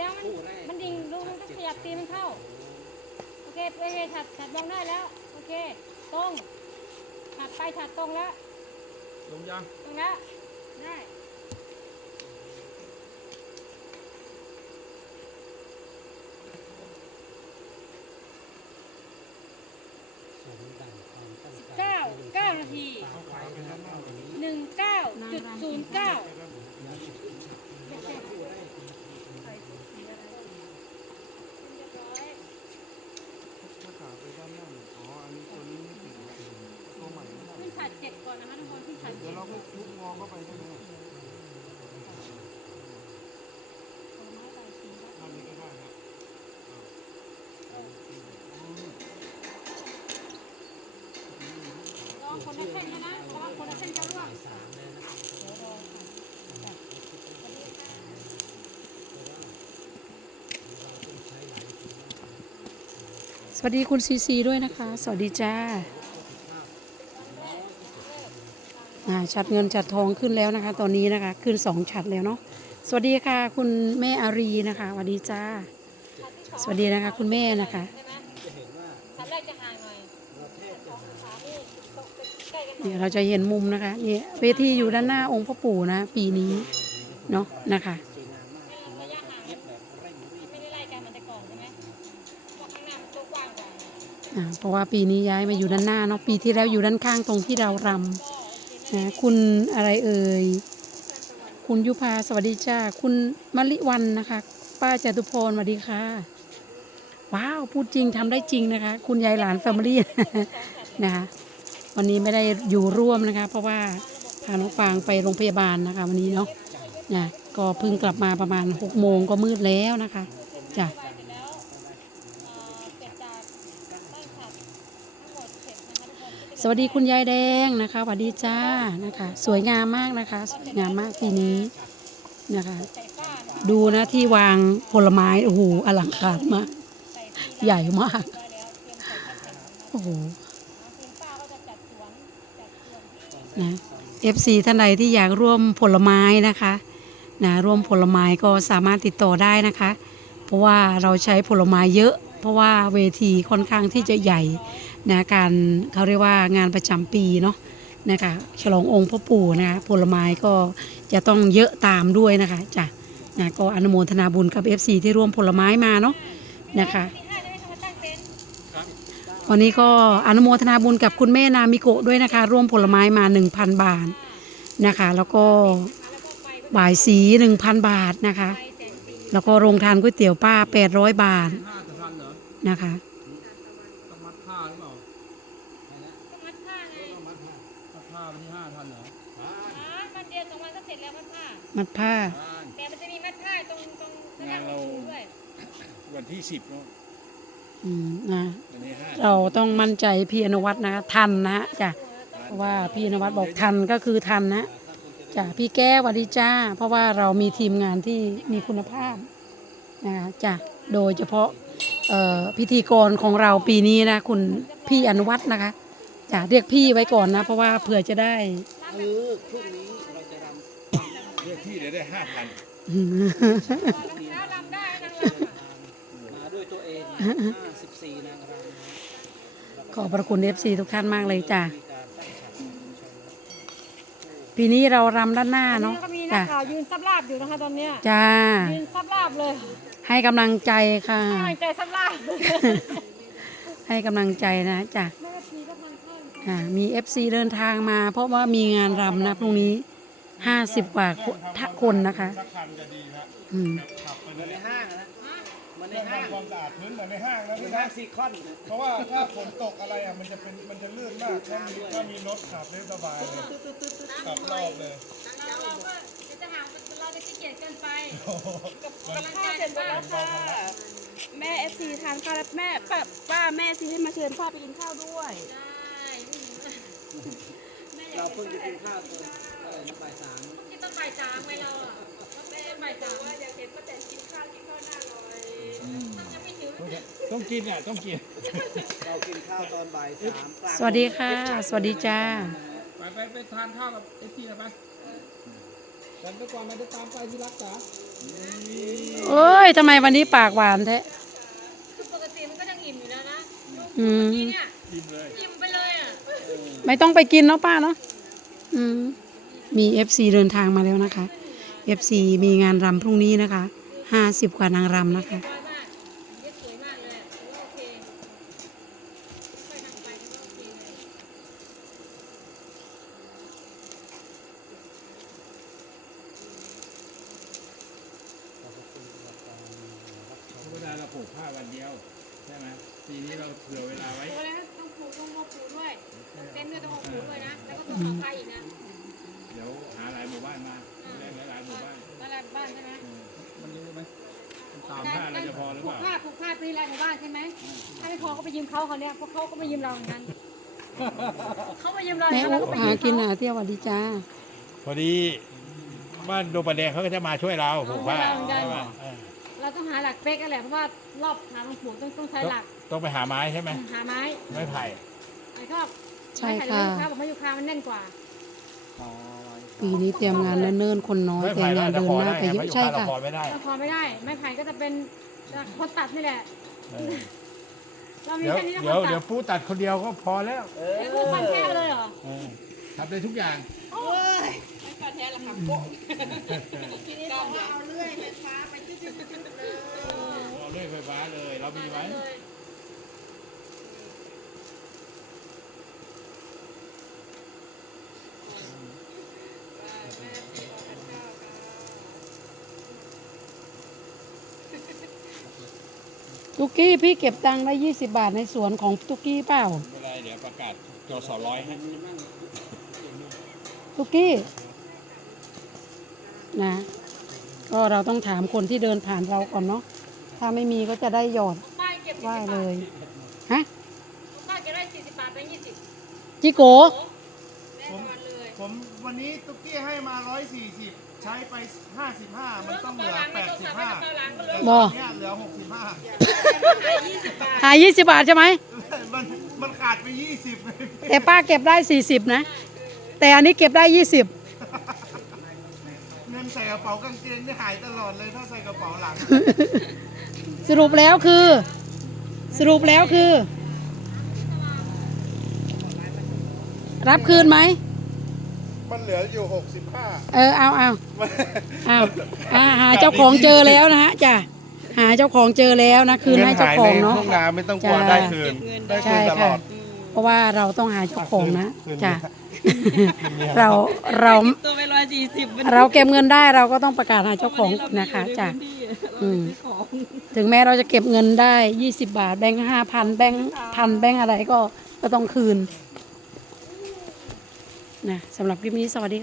ดงว่ามันมันดิ่งลูกมันก็ขยับตีมันเข้า โอเคโอเคฉัดฉัดมองได้แล้ว โอเค ตรงฉัดไปฉัดตรงแล้ว ลงยังตรงแล้ว ได้เก้าเก้านาทีหนึ่งเก้าจุดศูนย์เก้า ถ้าขาไปด้านหน้าเนี่ยอ๋อ อันนี้ตัวนี้ไม่ติดนะตัวใหม่ไม่ได้ ขึ้นฉัดเจ็ดก่อนนะคะทุกคนขึ้นฉัด เดี๋ยวเราก็ทุบงอเข้าไปได้ไหมอันนี้ก็ได้ครับคนละเส้นนะนะเพราะว่าคนละเส้นจะร่วงสวัสดีคุณซีซีด้วยนะคะ สวัสดีจ้าอ่า ชัดเงินชัดทองขึ้นแล้วนะคะ ตอนนี้นะคะขึ้นสองชัดแล้วเนาะสวัสดีค่ะ คุณแม่อารีนะคะสวัสดีจ้า สวัสดีนะคะ คุณแม่นะคะใช่ไหมฉัดแรกจะห่างหน่อยฉัดสองฉัดสามนี่ตกใกล้กันหน่อยเดี๋ยวเราจะเห็นมุมนะคะเนี่ยเวทีอยู่ด้านหน้าองค์พ่อปู่นะ ปีนี้เนาะนะคะอ่าเพราะว่าปีนี้ย้ายมาอยู่ด้านหน้าเนาะปีที่แล้วอยู่ด้านข้างตรงที่เรารำ นะคุณอะไรเอ่ย คุณยุพาสวัสดีจ้า คุณมะลิวันนะคะ ป้าจตุพรสวัสดีค่ะ ว้าว พูดจริงทำได้จริงนะคะ คุณยายหลานแฟมิลี่นะคะวันนี้ไม่ได้อยู่ร่วมนะคะ เพราะว่าพาน้องฟางไปโรงพยาบาลนะคะ วันนี้เนาะนะก็เพิ่งกลับมาประมาณหกโมงก็มืดแล้วนะคะจ้ะ ไปเสร็จแล้วเอ่อเสร็จจากตั้งฉัดทั้งหมดเสร็จนะคะทุกคนก็จะ สวัสดีคุณยายแดงนะคะสวัสดีจ้านะคะ สวยงามมากนะคะ สวยงามมากปีนี้นะคะ ดูนะที่วางผลไม้โอ้โหอลังการมาก ใหญ่มากโอ้โหทีมป้าก็จะจัดสวนจัดสวนที่นะ FC ท่านใดที่อยากร่วมผลไม้นะคะนะร่วมผลไม้ก็สามารถติดต่อได้นะคะ เพราะว่าเราใช้ผลไม้เยอะ เพราะว่าเวทีค่อนข้างที่จะใหญ่ นะการเขาเรียกว่างานประจำปีเนาะนะคะฉลององค์พ่อปู่นะคะผลไม้ก็จะต้องเยอะตามด้วยนะคะจ้ะนะก็อนุโมทนาบุญกับ FC ที่ร่วมผลไม้มาเนาะนะคะตอนท์วันนี้ก็อนุโมทนาบุญกับคุณแม่นามิโกะด้วยนะคะ ร่วมผลไม้มา 1,000 บาทนะคะ แล้วก็บ่ายสี 1,000 บาทนะคะ แล้วก็โรงทานก๋วยเตี๋ยวป้า 800 บาทห้าทนะคะ ต้องมัดผ้าหรือเปล่า ก็มัดผ้าไง มัดผ้าวันที่ห้าทันเหรอ อ๋อวันเดียวสองวันก็เสร็จแล้ว มัดผ้ามัดผ้าทันแต่มันจะมีมัดผ้าตรงตรงข้างหน้าของหูด้วยวันที่สิบเนาะอืมนะ วันที่ห้าเราต้องมั่นใจพี่อนุวัฒน์นะคะทันนะจ้ะเพราะว่าพี่อนุวัฒน์บอกทันก็คือทันนะจ้ะพี่แก้วสวัสดีจ้า เพราะว่าเรามีทีมงานที่มีคุณภาพนะคะจ้ะโดยเฉพาะเอ่อพิธีกรของเราปีนี้นะ คุณพี่อนุวัฒน์นะคะจ้ะเรียกพี่ไว้ก่อนนะ เพราะว่าเผื่อจะได้ เออพรุ่งนี้เราจะรำ เรียกพี่เดี๋ยวได้ห้าพันแล้วรำได้นางรำอะมาด้วยตัวเอง54นางรำขอบพระคุณเอฟซีทุกท่านมากเลยจ้ะมีการตั้งฉากชมปีนี้เรารำด้านหน้าเนาะแล้วก็มีนักจ้ะข่าวยืนซับลาบอยู่นะคะตอนเนี้ยจ้า ยืนซับลาบเลยให้กำลังใจค่ะกำลังใจซับลาบให้กำลังใจนะจ้ะแม่ชีก็มันเข้าอ่ามีเอฟซีเดินทางมา เพราะว่ามีงานรำนะพรุ่งนี้ ห้าสิบกว่าคนทะคนนะคะ สักคันจะดีครับอืม ขับไปเหมือนเลในยห้างนะเหมือนในต้องห้างทำความสะอาดพื้นเหมือนในห้างนะเหมือพี่นห้านะงซีคอนเพราะว่าถ้าฝนตกอะไรอะมันจะเป็นมันจะลื่นมากถ้ามีถ้ามีรถขับได้สบายเลยขับรอบเลยเราเราก็จะห่างเราจะขี้เกียจเกินไปโอ้โหกับกำลังข้าใจวเสร็จหมดแล้วค่ะ แม่เอฟซีทานข้าวแล้วแม่ป้าป้าแม่ซีให้มาเชิญพ่อไปกินข้าวด้วย ได้แม่อยาเรากเพิ่งจะกินข้าวตอนเอ่อบ่ายสามกินต้องบ่ายสามไงเราอะแม่บ่ายสามว่าอยากเห็นป้าแตนกินข้าวกินข้าวหน้าหน่อยยังไม่ถึงต้องกินอะต้องกินเรากินข้าวตอนบ่ายสามกลางสวัสดีค่ะ สวัสดีจ้า ไปไปไปทานข้าวกับไอ้ที่นะไปกันไปก่อนมาได้ตามไปที่รักจ๋าเอ้ยทำไมวันนี้ปากหวานแท้คือปกติมันก็ยังอิ่มอยู่แล้วนะอืมนี่เนี่ยอิ่มไปเลยอะ ไม่ต้องไปกินเนาะป้าเนาะอืม มี FC เดินทางมาแล้วนะคะ FC มีงานรำพรุ่งนี้นะคะห้าสิบกว่านางรำนะคะสวยมากเย็ดสวยมากเลยถือว่าโอเคค่อยๆทำไปถือว่าโอเคเลยเวลาเราผูกผ้าวันเดียวใช่ไหมปีนี้เราเผื่อเวลาไว้โอ้แล้วต้องปลูกต้องมาปลูกด้วย ต้องเต็นท์ด้วยต้องมาปลูกด้วยนะ แล้วก็ต้องเอาไปอีกนะเดี๋ยวหาหลายหมู่บ้านมาแรกหลายๆหมู่บ้านมาลายบ้านใช่ไหมมันรู้ไหมตามผ้าเราจะพอหรือปลูเปกล่าผ้าปลูกผ้าปีละหมู่บ้านใช่ไหมถ้าไม่พอก็ไปยืมเขาเขาเนี่ยเพราะเขาก็ไม่ยืมเราเหมือนกันเขาไปยืมเราแม่เราอุก็ไปหายืมกินเขาหาเที่ยวหวัดดีจ้าพอดีบ้านดงประแดงเขาก็จะมาช่วยเราผูกผ้าใช่ไหมเออเราต้องหาหลักเป๊กกันแหละเพราะว่ารอบหาลงปลูกต้องต้องใช้หลัก ต้องไปหาไม้ใช่ไหมหาไม้ไม้ไผ่ไอ้ก็ใช่ไม้ไผ่ค่ะไม้ยูคาบอกไม้ยูคามันแน่นกว่าอ๋อ ปีนี้เตรียมงานเนิ่นๆคนน้อยไม้แต่ไผ่เรางานจะเดินพอหน้าได้ไปไงเยไม้อะยูใช่คาเราค่ะพอไม่ได้เราพอไม่ได้ ไม้ไผ่ก็จะเป็นคนตัดนี่แหละเออเรามีเดี๋ยวแค่นี้นะคเดี๋ยวนตัเดี๋ยวดปูตัดคนเดียวก็พอแล้วไอ้พวกฟันแค่เลยเหรอเออทำได้ทุกอย่างไม่ก่อนแท้ละค่ะโป๊ะทีนี้บอกว่าเอาเลื่อยไฟฟ้าไปจุดๆๆเลย เอาเลื่อยไฟฟ้าเลย เรามีไหม เลย ตุกกี้พี่เก็บตังค์ได้ยี่สิบาทในสวนของตุกกี้เปล่าไม่เป็นไรเดี๋ยวประกาศจอสอร้อยให้ตุกกี้นะก็เราต้องถามคนที่เดินผ่านเราก่อนเนาะถ้าไม่มีก็จะได้หยอดป้ายเก็บไหว้40เลบาทยฮะป้ายเก็บได้40บาทเป็น20จิโก แน่นอนเลย ผมวันนี้ตุ๊กกี้ให้มา 140 ใช้ไป 55 มันต้องเหลือ 85แต่ตอนเนี้ยเหลือ 65 หายี่สิบาทใช่ไหม มันมันขาดไป 20เลยแต่ป้าเก็บได้สี่สิบนะ แต่อันนี้เก็บได้ยี่สิบเงินใส่กระเป๋ากางเกงนี่หายตลอดเลยถ้าใส่กระเป๋าหลัง สรุปแล้วคือ สรุปแล้วคือ รับคืนไหม มันเหลืออยู่65เออเอาเอาเอาอ่าหาเจ้าของเจอแล้วนะฮะจ้ะหาเจ้าของเจอแล้วนะคืนให้เจ้าของเนาะห้องน้ำไม่ต้องกลัวจ้าได้คืนได้คืใช่นตลค่ะอดเพราะว่าเราต้องหาเจ้าของนะคืนจ้ะคืนนี้เราเราตัวไปร้อยสี่สิบเราเก็บเงินได้เราก็ต้องประกาศหาเจ้าของนะคะจ้ะอืมของถึงแม้เราจะเก็บเงินได้ 20 บาทแบงค์ห้าพันแบงค์พันแบงค์อะไรก็ก็ต้องคืน นะสำหรับคลิปนี้สวัสดี